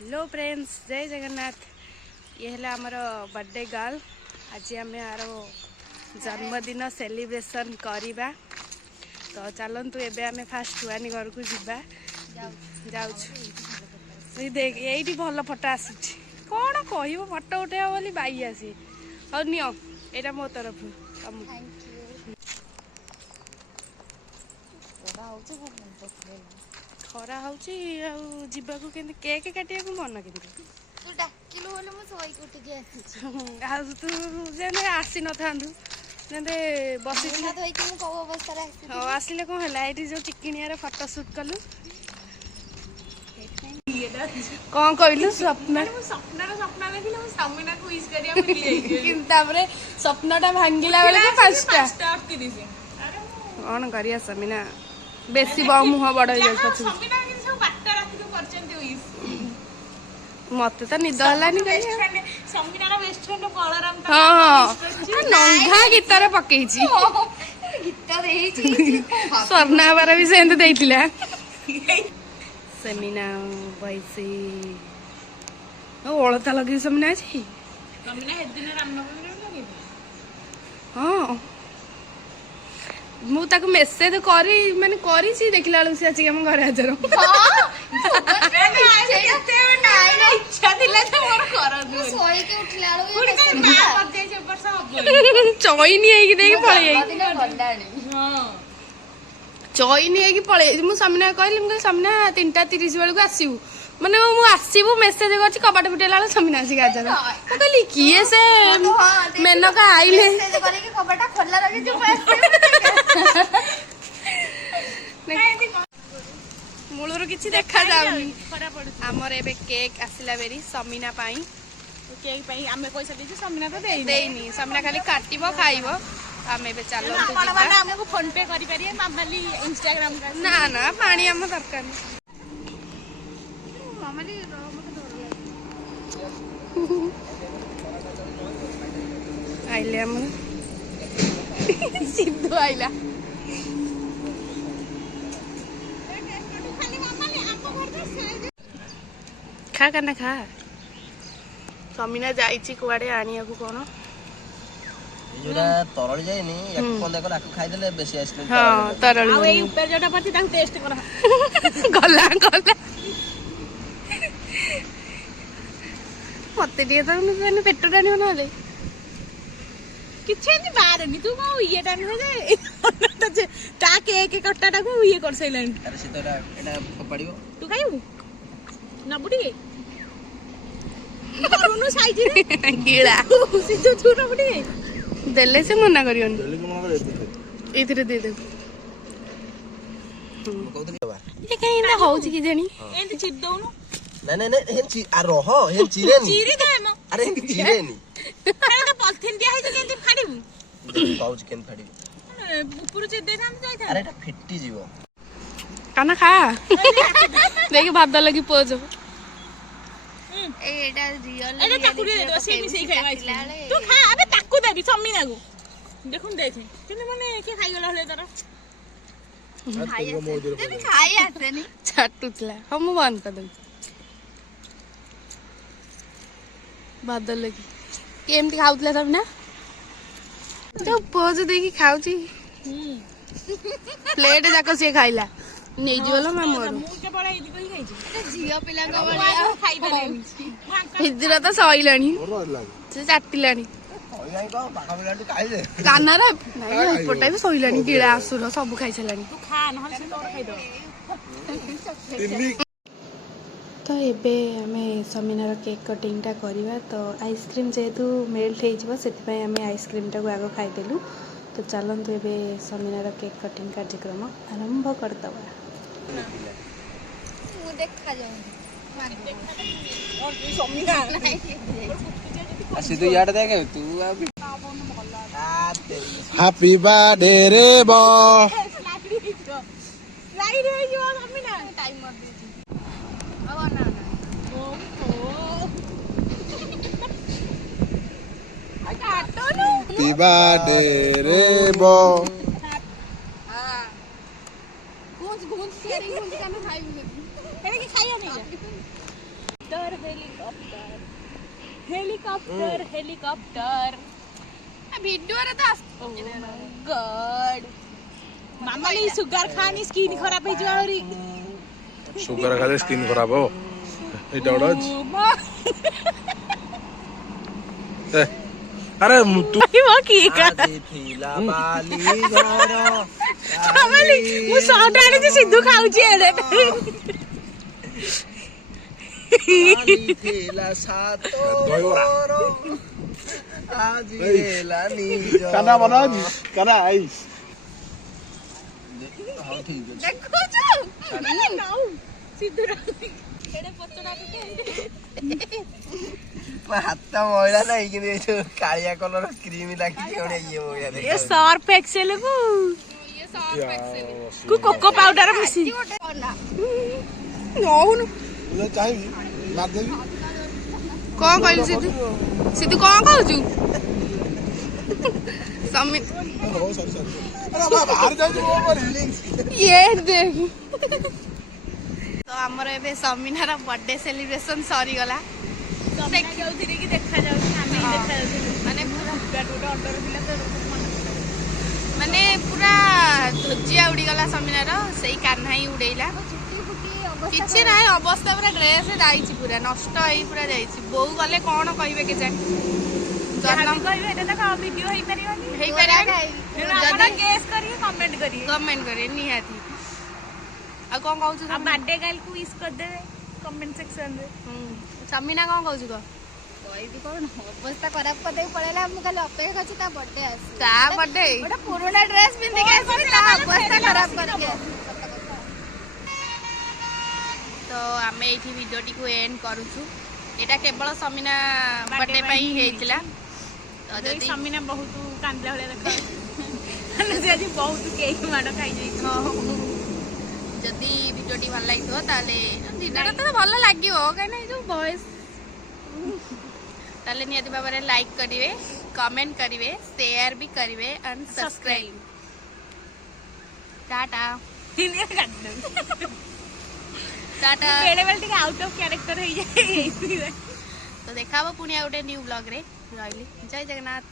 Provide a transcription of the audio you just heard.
Hello friends, जय जगन्नाथ। ये है आमर बर्थडे गर्ल। आज आम यार जन्मदिन सेलिब्रेशन करवा। तो चलतु एबे आमे फास्ट हुआनी घर को जीवा जाऊ। देख ये भल फटो आसुची कौन कह फटो उठेब बोली बाई आसी। और नियो एटा मो तरफ खरा होची जीवाकू केंति केक काटिया को मन केंति तू डाकिलु बोले मु सोई उठ के आसी आ तू जेने आसी न थांदु जेने बसी ना धोई के मु को अवस्था रे आसी हां आसिले कोन हला एठी जो टिकिनिया रे फोटो शूट कलु कौन कहलु सपना सपना देखिले मु समीना को विश करिया मिली जाई किन तापरे सपनाटा भांगिला बेले के 5टा कौन करिया समीना बेसी मुह बड़ हो जाय पछ समीना के सब बाटा राखी को करचंती विश मते त निद हलानी करिया समीना रा बेस्ट फ्रेंड बलराम हां नंगा गीतारे पकेइची गीत देही स्वर्णा बार भी सेंद देइतिला समीना वैसे ओळता लगे समीना छी समीना हे दिन रामनवमी रे लगे हां मु ताको मेसेज करी माने करी छी देखला से आछि हम घर हाजर इच्छा दिला त मोर कर दु सोई के उठला लो पुरी काय मा कर जाय से वर्ष हबो चोइनी आइकी देख पळे आई दिन गंडाणी हां चोइनी आइकी पळे मु सामने कहली मु सामने 3:30 बेल को आसीबू माने मु आसीबू मेसेज करछि कबाट फुटेला लो सामने आसी गाजर मु कहली किए से मेनका आइले मेसेज करे के कपड़ा खोला रखे जो मूलर किछि देखा जाउनी हमर एबे केक आसिला बेरी समीना पाई केक पई हमें पैसा देछि समीना तो देई देइनी समीना खाली काटिबो खाइबो आमे बे चलो तो आपण माने हमको फोन पे करि परिए मामाली इंस्टाग्राम का ना ना पानी हम दरकार मामाली मते डर आइले हम सिद्धू आइला खाली मामाली आपको घर से खा करना खा समीना जाइची कुआडे आनिया को कोन जोरा तरल जायनी एक कोन देखो लाख खाइ देले बेसी आइसक्रीम हां तरल आ ए ऊपर जोटा पति तां टेस्ट कर गला गला मते दिए तो मैंने पेट डानी बनाले किछे नि बारनी तू को ये टाइम हो जाए ता केक कट्टाटा को ये कर सैलन अरे से तो एटा पडियो तू खाइबू नबुडी करूनु साइज रे गिला सिद्धू तू नबुडी देले से मना करियोन इधर दे दे कहतली बा ये कहीं ना होउची कि जानी एंती चिप दउनु नहीं हेन ची आ रह हेन चिरेनी चिरी देम अरे हेन चिरेनी अरे तो पॉलिथिन दिया है केंती फाड़ीबू पाउच केन फाडी ऊपर से दे नाम जाई था अरे एटा फिट्टी जीवो खाना खा देखि भात लगी पोज एटा रियल अरे ताकू दे दो से मिसई खाइबा तू खा अबे ताकू देबी समीना को देखुन देखे किने माने के खाइ गला हले तारा खाई आसेनी छाटुतला हम बंद कर दे भात लगी केमती खाउतला सब ना तो पोज देखि खाउची प्लेट जाको से खाइला नै जोलो मा मोर मु के बळे इदी कहि खाइछी एटा झियो पिला को आ खाइ देले हिजरा तो सइलानी से चाटिलानी ओइ को पाखा बिलाटू खाइ दे कानारा नाही पटाई भी सइलानी गिळा आसुर सब खाइ छलानी तू खा नहल से तोर खाइ दो तो एबे आमे समीनार केक कटिंगटा करवा। तो आइसक्रीम जेहेतु मेल्ट हो से आइसक्रीम टाक आग खाईदेलु। तो चलतु एबे समीनार केक कटिंग कार्यक्रम आरंभ करदबा। मु देखा जाऊ और समीना आसी तो याड देखे तू अभी हैप्पी बर्थडे रे बो लाइट है जो समीना टाइम मत दे अब ना हैप्पी बर्थडे रे बो हां गूंज गूंज शेयरिंग गूंज का मैं खाई एने की खाइयो नहीं हेलीकॉप्टर हेलीकॉप्टर हेलीकॉप्टर वीडियो रे तो गॉड मामा ने सुगर खानी स्किन खराब हो जावरी ସୁଗାର ଖାଇଲେ ସ୍କିନ୍ ଖରାପ ହବ ଏଇଟା ଗୋଟେ ଅଛି ଏ, ଆରେ ତୁ वो की का ଆଜି ଥିଲା ବାଲି ଘର कमली मु सॉट आले जे सिद्धू खाउची एडे କାଲି ଥିଲା ସାତ ଦହିବରା। ଘର, ଆଜି ହେଲା ନିଜ କାନା ମନ ଅଛି କାନା ଆଇସ୍ ହଉ ଠିକ ଅଛି ଦେଖୁଛୁ नाउ सिद्धू एडे पचड़ा के ମୋ ହାତ ମଇଳା ନାହିଁ କିନ୍ତୁ ଏଇ ଯୋଉ କାଳିଆ କଲର କ୍ରିମ ଲାଗିଛି ଗୋଟେ ଇଏ ଭଳିଆ ये ଦେଖାଯାଉଛି। सर्फ एक्सेल को ये सॉफ्ट एक्सेल कोको पाउडर मिसी ଗୋଟେ କଲା ନଉନୁ ମୁଁ ଚାହିଁବି ମାରିଦେବି କ'ଣ କହିଲୁ ସିଧୁ ସିଧୁ କ'ଣ କହୁଛୁ ସମୀ ହଉ ସରି ସରି ଆରେ ବାହାରେ ଯାଉଛି ମୋ ଉପରେ ଇଏ ଦେଖ ତ ଆମର ଏବେ ସମିନାର ବର୍ଥଡେ ସେଲିବ୍ରେସନ ସରିଗଲା ଯୋଉଥିରେ କି ଦେଖା ଯାଉଛି ଆମେ ହିଁ ଦେଖା ଯାଉଥିଲୁ ମାନେ ପୁରା ଗୋଟେ ଅର୍ଡର ଥିଲା ତ ମାନେ ପୁରା ଧୋଜିଆ ଉଡ଼ିଗଲା ସମିନାର ସେଇ କାହ୍ନା ହିଁ ଉଡ଼େଇଲା କିଛି ନାହିଁ ଅବସ୍ଥା ପୁରା ଡ୍ରେସ୍ ଯାଇଛି ପୁରା ନଷ୍ଟ ହେଇ ପୁରା ଯାଇଛି ବୋଉ ଗଲେ କ'ଣ କହିବେ କେଜାଣି ଯାହା କହିବେ ଏଟା ତ ଭିଡିଓ ହେଇପାରିବନି ହେଇପାରିବନି ଆପଣ ଗେସ୍ କରିକି କମେଣ୍ଟ କରିବେ କମେଣ୍ଟ କରିବେ ନିହାତି ଆଉ କ'ଣ କହୁଛୁ ଆଉ ବାର୍ଥଡେ ଗାର୍ଲ କୁ ୱିଶ୍ କରିଦେବେ କମେଣ୍ଟ ସେକ୍ସନ ରେ ସମିନା କ'ଣ କହୁଛୁ କହ କହିବି କ'ଣ ଅବସ୍ଥା ଖରାପ କରିଦେଇକି ପଳେଇଲା ମୁଁ ଖାଲି ଅପେକ୍ଷା କରିଛି ତା ବର୍ଥଡେ ଆସି ତା ବର୍ଥଡେ ଗୋଟେ ପୁରୁଣା ଡ୍ରେସ୍ ପିନ୍ଧିକି ଆସିବି ତା ଅବସ୍ଥା ଖରାପ କରିକି ଆସିବି ତ ଆମେ ଏଇଠି ଭିଡ଼ିଓଟିକୁ ଏଣ୍ଡ କରୁଛୁ ଏଇଟା କେବଳ ସମିନା ବର୍ଥଡେ ପାଇଁ ହେଇଥିଲା ତ ଯଦି ସମିନା ବହୁତ କାନ୍ଦିଲା ଭଳିଆ ଦେଖାଯାଉଛି ସେ ଆଜି ବହୁତ କେକ୍ ମାଡ଼ ଖାଇଯାଇଛି ଯଦି ଭିଡ଼ିଓଟି ଭଲ ଲାଗିଥିବ ତାହେଲେ ଭିଡ଼ିଓଟା ତ ଭଲ ଲାଗିବ କାହିଁକିନା ଏଇ ଯେଉଁ ଭଏସ୍ ତାହେଲେ ନିହାତି ଭାବରେ ଲାଇକ୍ କରିବେ କମେଣ୍ଟ କରିବେ ସେୟାର ବି କରିବେ ଆଣ୍ଡ ସବସ୍କ୍ରାଇବ ଟାଟା ଟାଟା ବେଳେ ବେଳେ ଟିକେ ଆଉଟ୍ ଅଫ୍ କ୍ୟାରେକ୍ଟର ହେଇଯାଏ ତ ଦେଖା ହବ ପୁଣି ଆଉ ଗୋଟେ ନ୍ୟୁ ବ୍ଲଗରେ ରହିଲି ଜୟ ଜଗନ୍ନାଥ